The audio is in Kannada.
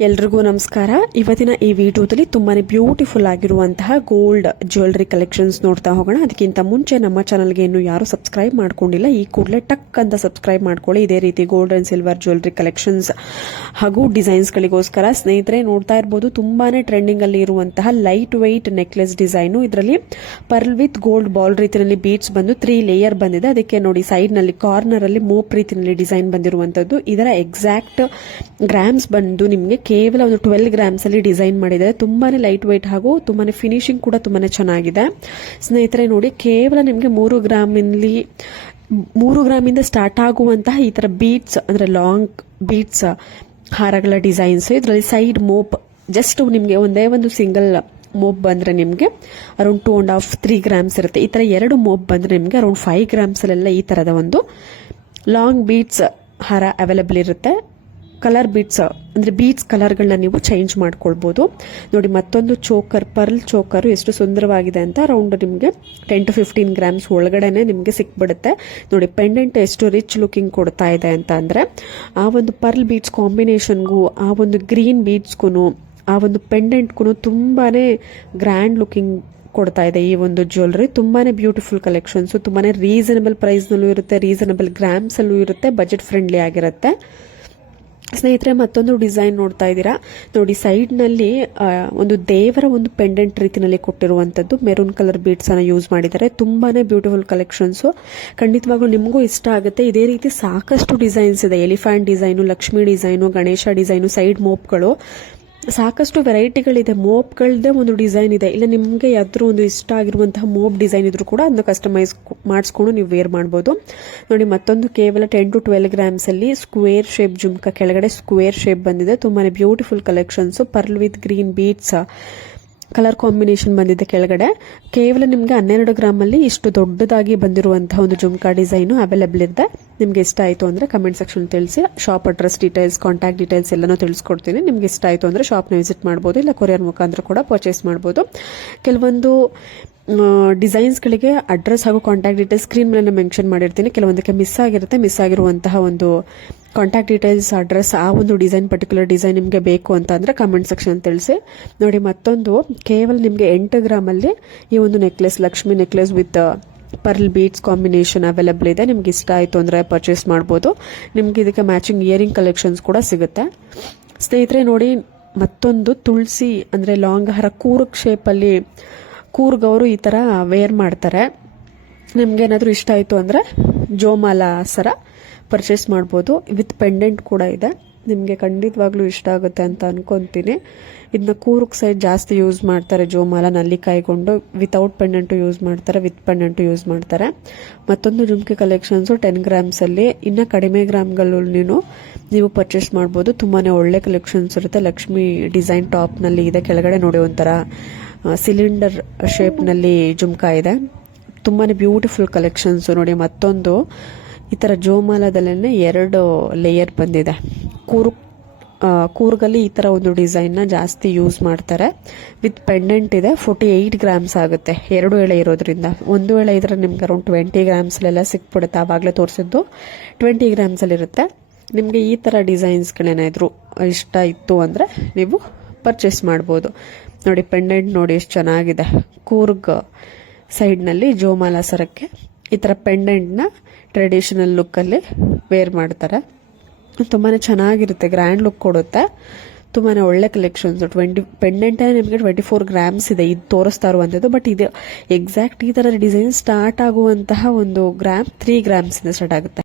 ಎಲ್ರಿಗೂ ನಮಸ್ಕಾರ. ಇವತ್ತಿನ ಈ ವಿಡಿಯೋದಲ್ಲಿ ತುಂಬಾನೇ ಬ್ಯೂಟಿಫುಲ್ ಆಗಿರುವಂತಹ ಗೋಲ್ಡ್ ಜ್ಯುವೆಲರಿ ಕಲೆಕ್ಷನ್ಸ್ ನೋಡ್ತಾ ಹೋಗೋಣ. ಅದಕ್ಕಿಂತ ಮುಂಚೆ ನಮ್ಮ ಚಾನಲ್ಗೆ ಇನ್ನು ಯಾರು ಸಬ್ಸ್ಕ್ರೈಬ್ ಮಾಡ್ಕೊಂಡಿಲ್ಲ, ಈ ಕೂಡಲೇ ಟಕ್ ಅಂತ ಸಬ್ಸ್ಕ್ರೈಬ್ ಮಾಡ್ಕೊಳ್ಳಿ. ಇದೇ ರೀತಿ gold and silver jewellery collections ಹಾಗೂ ಡಿಸೈನ್ಸ್ಗಳಿಗೋಸ್ಕರ. ಸ್ನೇಹಿತರೆ ನೋಡ್ತಾ ಇರಬಹುದು, ತುಂಬಾನೇ ಟ್ರೆಂಡಿಂಗ್ ಅಲ್ಲಿ ಇರುವಂತಹ ಲೈಟ್ ವೆಯ್ಟ್ ನೆಕ್ಲೆಸ್ ಡಿಸೈನು. ಇದರಲ್ಲಿ ಪರ್ಲ್ ವಿತ್ ಗೋಲ್ಡ್ ಬಾಲ್ ರೀತಿಯಲ್ಲಿ ಬೀಡ್ಸ್ ಬಂದು 3 ಲೇಯರ್ ಬಂದಿದೆ. ಅದಕ್ಕೆ ನೋಡಿ ಸೈಡ್ ನಲ್ಲಿ ಕಾರ್ನರ್ ಅಲ್ಲಿ ಮೋಪ್ ರೀತಿಯಲ್ಲಿ ಡಿಸೈನ್ ಬಂದಿರುವಂತದ್ದು. ಇದರ ಎಕ್ಸಾಕ್ಟ್ ಗ್ರಾಮ್ಸ್ ಬಂದು ನಿಮಗೆ ಕೇವಲ ಒಂದು 12 ಗ್ರಾಮ್ಸ್ ಅಲ್ಲಿ ಡಿಸೈನ್ ಮಾಡಿದ್ದಾರೆ. ತುಂಬಾನೇ ಲೈಟ್ ವೆಯ್ಟ್ ಹಾಗೂ ತುಂಬಾನೇ ಫಿನಿಶಿಂಗ್ ಕೂಡ ತುಂಬಾನೇ ಚೆನ್ನಾಗಿದೆ. ಸ್ನೇಹಿತರೆ ನೋಡಿ, ಕೇವಲ ನಿಮಗೆ 3 ಗ್ರಾಮಿಂದ ಸ್ಟಾರ್ಟ್ ಆಗುವಂತಹ ಈ ತರ ಬೀಡ್ಸ್ ಅಂದ್ರೆ ಲಾಂಗ್ ಬೀಡ್ಸ್ ಹಾರಗಳ ಡಿಸೈನ್ಸ್. ಇದರಲ್ಲಿ ಸೈಡ್ ಮೋಪ್ ಜಸ್ಟ್ ನಿಮಗೆ ಒಂದೇ ಒಂದು ಸಿಂಗಲ್ ಮೋಪ್ ಬಂದ್ರೆ ನಿಮಗೆ ಅರೌಂಡ್ 2.5-3 ಗ್ರಾಮ್ಸ್ ಇರುತ್ತೆ. ಈ ತರ 2 ಮೋಪ್ ಬಂದ್ರೆ ನಿಮಗೆ ಅರೌಂಡ್ 5 ಗ್ರಾಮ್ಸ್ ಅಲ್ಲೆಲ್ಲ ಈ ತರದ ಒಂದು ಲಾಂಗ್ ಬೀಡ್ಸ್ ಹಾರ ಅವೈಲೇಬಲ್ ಇರುತ್ತೆ. ಕಲರ್ ಬೀಡ್ಸ್ ಅಂದ್ರೆ ಬೀಡ್ಸ್ ಕಲರ್ಗಳನ್ನ ನೀವು ಚೇಂಜ್ ಮಾಡ್ಕೊಳ್ಬಹುದು. ನೋಡಿ, ಮತ್ತೊಂದು ಚೋಕರ್, ಪರ್ಲ್ ಚೋಕರ್ ಎಷ್ಟು ಸುಂದರವಾಗಿದೆ ಅಂತ. ಅರೌಂಡ್ ನಿಮಗೆ 10-15 ಗ್ರಾಮ್ಸ್ ಒಳಗಡೆನೆ ನಿಮಗೆ ಸಿಕ್ಬಿಡುತ್ತೆ. ನೋಡಿ, ಪೆಂಡೆಂಟ್ ಎಷ್ಟು ರಿಚ್ ಲುಕಿಂಗ್ ಕೊಡ್ತಾ ಇದೆ ಅಂತ ಅಂದ್ರೆ, ಆ ಒಂದು ಪರ್ಲ್ ಬೀಡ್ಸ್ ಕಾಂಬಿನೇಷನ್ಗೂ ಆ ಒಂದು ಗ್ರೀನ್ ಬೀಡ್ಸ್ಗೂ ಆ ಒಂದು ಪೆಂಡೆಂಟ್ಗೂ ತುಂಬಾನೇ ಗ್ರ್ಯಾಂಡ್ ಲುಕಿಂಗ್ ಕೊಡ್ತಾ ಇದೆ ಈ ಒಂದು ಜ್ಯುವೆಲರಿ. ತುಂಬಾನೇ ಬ್ಯೂಟಿಫುಲ್ ಕಲೆಕ್ಷನ್ಸ್, ತುಂಬಾನೇ ರೀಸನಬಲ್ ಪ್ರೈಸ್ ನಲ್ಲೂ ಇರುತ್ತೆ, ರೀಸನಬಲ್ ಗ್ರಾಮ್ಸ್ ಅಲ್ಲೂ ಇರುತ್ತೆ, ಬಜೆಟ್ ಫ್ರೆಂಡ್ಲಿ ಆಗಿರುತ್ತೆ. ಸ್ನೇಹಿತರೆ ಮತ್ತೊಂದು ಡಿಸೈನ್ ನೋಡ್ತಾ ಇದ್ದೀರಾ ನೋಡಿ, ಸೈಡ್ ನಲ್ಲಿ ಒಂದು ದೇವರ ಒಂದು ಪೆಂಡೆಂಟ್ ರೀತಿನಲ್ಲಿ ಕೊಟ್ಟಿರುವಂತದ್ದು ಮೆರೂನ್ ಕಲರ್ ಬೀಡ್ಸ್ ಅನ್ನ ಯೂಸ್ ಮಾಡಿದ್ದಾರೆ. ತುಂಬಾನೇ ಬ್ಯೂಟಿಫುಲ್ ಕಲೆಕ್ಷನ್ಸ್, ಖಂಡಿತವಾಗ್ಲೂ ನಿಮಗೂ ಇಷ್ಟ ಆಗುತ್ತೆ. ಇದೇ ರೀತಿ ಸಾಕಷ್ಟು ಡಿಸೈನ್ಸ್ ಇದೆ. Elephant design, Lakshmi design, Ganesha design, side ಮೋಪ್ಗಳು, ಸಾಕಷ್ಟು ವೆರೈಟಿಗಳಿದೆ. ಮೋಪ್ಗಳದೇ ಒಂದು ಡಿಸೈನ್ ಇದೆ. ಇಲ್ಲ ನಿಮಗೆ ಯಾವ್ದಾದ್ರು ಒಂದು ಇಷ್ಟ ಆಗಿರುವಂತಹ ಮೋಪ್ ಡಿಸೈನ್ ಇದ್ರೂ ಕೂಡ ಅದನ್ನ ಕಸ್ಟಮೈಸ್ ಮಾಡಿಸ್ಕೊಂಡು ನೀವು ವೇರ್ ಮಾಡಬಹುದು. ನೋಡಿ, ಮತ್ತೊಂದು ಕೇವಲ 10-12 ಗ್ರಾಮ್ಸ್ ಅಲ್ಲಿ ಸ್ಕ್ವೇರ್ ಶೇಪ್ ಜುಮ್ಕಾ, ಕೆಳಗಡೆ ಸ್ಕ್ವೇರ್ ಶೇಪ್ ಬಂದಿದೆ. ತುಂಬಾನೇ beautiful collections. Pearl with green beads colour combination ಬಂದಿದೆ ಕೆಳಗಡೆ. ಕೇವಲ ನಿಮಗೆ 12 ಗ್ರಾಮ್ ಅಲ್ಲಿ ಇಷ್ಟು ದೊಡ್ಡದಾಗಿ ಬಂದಿರುವಂತಹ ಒಂದು ಜುಮ್ಕಾ ಡಿಸೈನ್ ಅವೈಲೇಬಲ್ ಇದೆ. ನಿಮ್ಗೆ ಇಷ್ಟ ಆಯಿತು ಅಂದ್ರೆ ಕಮೆಂಟ್ ಸೆಕ್ಷನ್ ತಿಳಿಸಿ. Shop address details, contact details ಎಲ್ಲನೂ ತಿಳಿಸ್ಕೊಡ್ತೀನಿ. ನಿಮ್ಗೆ ಇಷ್ಟ ಆಯಿತು ಅಂದ್ರೆ ಶಾಪ್ನ ವಿಸಿಟ್ ಮಾಡ್ಬೋದು, ಇಲ್ಲ ಕೊರಿಯರ್ ಮುಖಾಂತರ ಕೂಡ ಪರ್ಚೇಸ್ ಮಾಡ್ಬೋದು. ಕೆಲವೊಂದು ಡಿಸೈನ್ಸ್ಗಳಿಗೆ ಅಡ್ರೆಸ್ ಹಾಗೂ ಕಾಂಟ್ಯಾಕ್ಟ್ ಡೀಟೇಲ್ಸ್ ಸ್ಕ್ರೀನ್ ಮೇಲೆ ಮೆನ್ಷನ್ ಮಾಡಿರ್ತೀನಿ. ಕೆಲವೊಂದಕ್ಕೆ ಮಿಸ್ ಆಗಿರುತ್ತೆ. ಮಿಸ್ ಆಗಿರುವಂತಹ ಒಂದು ಕಾಂಟ್ಯಾಕ್ಟ್ ಡೀಟೇಲ್ಸ್, ಅಡ್ರೆಸ್, ಆ ಒಂದು ಡಿಸೈನ್, ಪರ್ಟಿಕ್ಯುಲರ್ ಡಿಸೈನ್ ನಿಮಗೆ ಬೇಕು ಅಂತ ಅಂದ್ರೆ ಕಮೆಂಟ್ ಸೆಕ್ಷನ್ ತಿಳಿಸಿ. ನೋಡಿ, ಮತ್ತೊಂದು ಕೇವಲ ನಿಮಗೆ 8 ಗ್ರಾಮ್ ಅಲ್ಲಿ ಈ ಒಂದು necklace, Lakshmi necklace with pearl beads combination available ಇದೆ. ನಿಮ್ಗೆ ಇಷ್ಟ ಆಯಿತು ಅಂದ್ರೆ ಪರ್ಚೇಸ್ ಮಾಡ್ಬೋದು. ನಿಮ್ಗೆ ಇದಕ್ಕೆ ಮ್ಯಾಚಿಂಗ್ ಇಯರಿಂಗ್ ಕಲೆಕ್ಷನ್ಸ್ ಕೂಡ ಸಿಗುತ್ತೆ. ಸ್ನೇಹಿತರೆ ನೋಡಿ, ಮತ್ತೊಂದು ತುಳಸಿ ಅಂದ್ರೆ ಲಾಂಗ್ ಹಾರ ಕೂರ್ಗ್ ಶೇಪ್ ಅಲ್ಲಿ ಕೂರ್ಗವರು ಈ ತರ ವೇರ್ ಮಾಡ್ತಾರೆ. ನಿಮ್ಗೆ ಏನಾದರೂ ಇಷ್ಟ ಆಯಿತು ಅಂದ್ರೆ ಜೋಮಾಲಾ ಸರ ಪರ್ಚೇಸ್ ಮಾಡ್ಬೋದು. ವಿತ್ ಪೆಂಡೆಂಟ್ ಕೂಡ ಇದೆ. ನಿಮಗೆ ಖಂಡಿತವಾಗ್ಲೂ ಇಷ್ಟ ಆಗುತ್ತೆ ಅಂತ ಅನ್ಕೊಂತೀನಿ. ಇದನ್ನ ಕೂರ್ಗ್ ಸೈಡ್ ಜಾಸ್ತಿ ಯೂಸ್ ಮಾಡ್ತಾರೆ. ಜೋಮಾಲ ನಲ್ಲಿಕಾಯಿಗೊಂಡು ವಿತೌಟ್ ಪೆಂಡೆಂಟು ಯೂಸ್ ಮಾಡ್ತಾರೆ, ವಿತ್ ಪೆಂಡೆಂಟು ಯೂಸ್ ಮಾಡ್ತಾರೆ. ಮತ್ತೊಂದು ಜುಮ್ಕಿ ಕಲೆಕ್ಷನ್ಸು 10 ಗ್ರಾಮ್ಸ್ ಅಲ್ಲಿ, ಇನ್ನು ಕಡಿಮೆ ಗ್ರಾಮ್ಗಳು ನೀವು ಪರ್ಚೇಸ್ ಮಾಡ್ಬೋದು. ತುಂಬಾನೇ ಒಳ್ಳೆ ಕಲೆಕ್ಷನ್ಸ್ ಇರುತ್ತೆ. ಲಕ್ಷ್ಮಿ ಡಿಸೈನ್ ಟಾಪ್ ನಲ್ಲಿ ಇದೆ. ಕೆಳಗಡೆ ನೋಡಿ ಒಂಥರ ಸಿಲಿಂಡರ್ ಶೇಪ್ ನಲ್ಲಿ ಜುಮ್ಕಾ ಇದೆ. ತುಂಬಾನೇ ಬ್ಯೂಟಿಫುಲ್ ಕಲೆಕ್ಷನ್ಸ್. ನೋಡಿ, ಮತ್ತೊಂದು ಈ ತರ ಜೋಮಾಲದಲ್ಲೇನೆ 2 ಲೇಯರ್ ಬಂದಿದೆ. ಕೂರ್ಗಲ್ಲಿ ಈ ತರ ಒಂದು ಡಿಸೈನ್ ನ ಜಾಸ್ತಿ ಯೂಸ್ ಮಾಡ್ತಾರೆ. ವಿತ್ ಪೆಂಡೆಂಟ್ ಇದೆ. 48 ಗ್ರಾಮ್ಸ್ ಆಗುತ್ತೆ. 2 ಎಳೆ ಇರೋದ್ರಿಂದ. ಒಂದು ಎಳೆ ಇದ್ರೆ ನಿಮ್ಗೆ ಅರೌಂಡ್ 20 ಗ್ರಾಮ್ಸ್ ಅಲ್ಲೆಲ್ಲ ಸಿಕ್ಬಿಡುತ್ತೆ. ಆವಾಗಲೇ ತೋರಿಸಿದ್ದು 20 ಗ್ರಾಮ್ಸ್ ಅಲ್ಲಿ ಇರುತ್ತೆ. ನಿಮ್ಗೆ ಈ ತರ ಡಿಸೈನ್ಸ್ಗಳೇನಾದ್ರು ಇಷ್ಟ ಇತ್ತು ಅಂದ್ರೆ ನೀವು ಪರ್ಚೇಸ್ ಮಾಡ್ಬೋದು. ನೋಡಿ, ಪೆಂಡೆಂಟ್ ನೋಡಿ ಎಷ್ಟು ಚೆನ್ನಾಗಿದೆ. ಕೂರ್ಗ್ ಸೈಡ್ ನಲ್ಲಿ ಜೋಮಾಲಾ ಸರಕ್ಕೆ ಈ ತರ ಪೆಂಡೆಂಟ್ ನ ಟ್ರೆಡಿಷನಲ್ ಲುಕ್ ಅಲ್ಲಿ ವೇರ್ ಮಾಡ್ತಾರೆ. ತುಂಬಾನೇ ಚೆನ್ನಾಗಿರುತ್ತೆ, ಗ್ರ್ಯಾಂಡ್ ಲುಕ್ ಕೊಡುತ್ತೆ. ತುಂಬಾನೇ ಒಳ್ಳೆ ಕಲೆಕ್ಷನ್ಸ್. ಪೆಂಡೆಂಟ್ ನಿಮಗೆ 24 ಗ್ರಾಮ್ಸ್ ಇದೆ. ಇದು ತೋರಿಸ್ತಾ ಇರುವಂತದ್ದು. ಬಟ್ ಇದು ಎಕ್ಸಾಕ್ಟ್ ಈ ತರ ಡಿಸೈನ್ ಸ್ಟಾರ್ಟ್ ಆಗುವಂತಹ ಒಂದು ಗ್ರಾಮ್ 3 ಗ್ರಾಮ್ಸ್ ಇಂದ ಸ್ಟಾರ್ಟ್ ಆಗುತ್ತೆ.